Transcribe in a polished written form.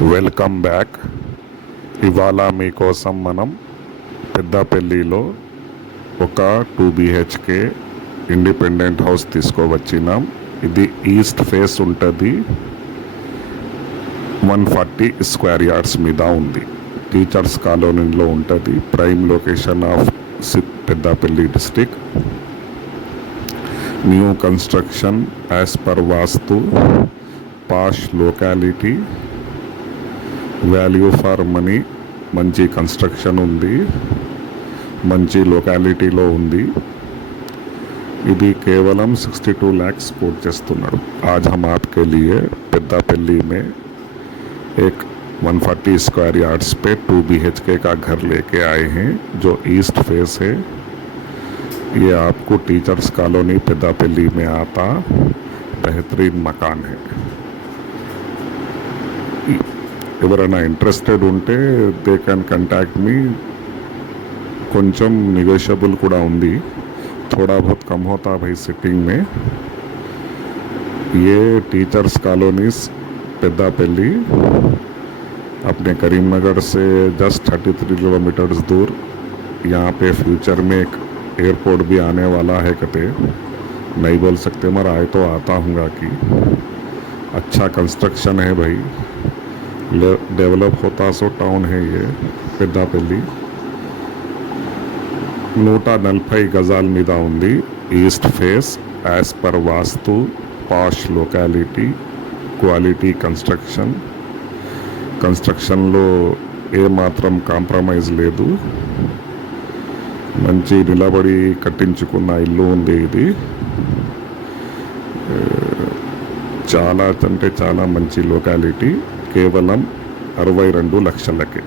Welcome back. ఇవాళ మీకోసం మనం పెద్దపల్లిలో ఒక 2 BHK ఇండిపెండెంట్ హౌస్ తీసుకోవచ్చినాం. ఇది ఈస్ట్ ఫేస్ ఉంటుంది, 140 స్క్వేర్ యార్డ్స్ మీద ఉంది. టీచర్స్ కాలనీలో ఉంటుంది. Prime location of Peddapalli district. New construction as per vastu, posh locality, value for money, మంచి కన్స్ట్రక్షన్ ఉంది, మంచి లొకాలిటీలో ఉంది. ఇది కేవలం 62 lakhs కోట్ చేస్తున్నాడు. आज हम आपके लिए पेद्दापल्ली में एक 140 स्क्वायर यार्ड्स पे 2 BHK का घर लेके आए हैं जो ईस्ट फेस है. ये आपको टीचर्स कॉलोनी पेद्दापल्ली में आता बेहतरीन मकान है. ఎవరైనా ఇంట్రెస్టెడ్ ఉంటే దే క్యాన్ కంటాక్ట్ మీ. కొంచెం నెగోషియబుల్ కూడా ఉంది. थोड़ा बहुत कम होता भाई सिटिंग में. ये टीचर्स कॉलोनीज पेद्दापल्ली अपने करीमनगर से जस्ट 33 किलोमीटर्स दूर. यहाँ पे फ्यूचर में एक एयरपोर्ट भी आने वाला है. कहते नहीं बोल सकते मगर आए तो आता हूँगा कि अच्छा कंस्ट्रक्शन है भाई. डेवलप होता सो टाउन है ये పెద్దపల్లి. 140 గజాల మీద ఉంది. ఈస్ట్ ఫేస్, యాజ్ పర్ వాస్తు, పాష్ లొకాలిటీ, క్వాలిటీ కన్స్ట్రక్షన్లో ఏమాత్రం కాంప్రమైజ్ లేదు. మంచి నిలబడి కట్టించుకున్న ఇల్లు ఉంది. ఇది చాలా అంటే చాలా మంచి లొకాలిటీ. కేవలం 62 లక్షలకే.